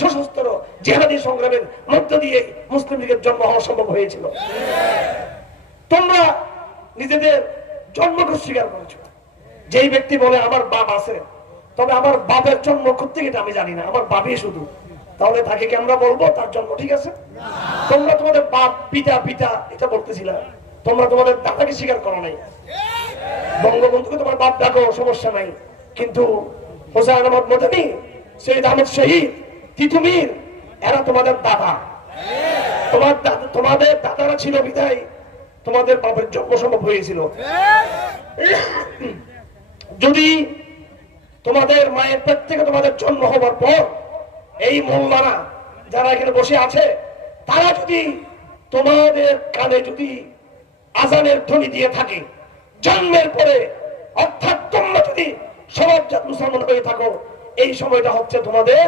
সশস্ত্র জিহাদি সংগ্রামের মধ্য দিয়ে মুসলিম লীগের জন্ম হওয়া সম্ভব হয়েছিল। তোমরা নিজেদের জন্মকে স্বীকার করেছো। যেই ব্যক্তি বলে আমার বাপ আছে, তবে আমার বাপের জন্ম করতে গেলে আমি জানি না, আমার বাপই শুধু, তাহলে তাকে কি আমরা বলবো তার জন্ম ঠিক আছে? তোমরা তোমাদের বাপ পিতা পিতা এটা বলতেছিলা, তোমরা তোমাদের দাদাকে স্বীকার করো নাই। বঙ্গবন্ধুকে তোমার বাপ ডাকো, সমস্যা নাই, কিন্তু হোসেন আহমদ মদনী, শহীদ আহমদ শহীদ, তিতুমির, এরা তোমাদের দাদা। তোমাদের দাদারা ছিল বিদায় তোমাদের বাপের জন্ম সম্ভব হয়েছিল। যদি তোমাদের মায়ের পেট থেকে তোমাদের জন্ম হবার পর এই মোল্লারা যারা এখানে বসে আছে, তারা যদি তোমাদের কানে যদি আজানের ধ্বনি দিয়ে থাকে জন্মের পরে, অর্থাৎ তোমরা যদি সমাজজাত মুসলমান হয়ে থাকো, এই সময়টা হচ্ছে তোমাদের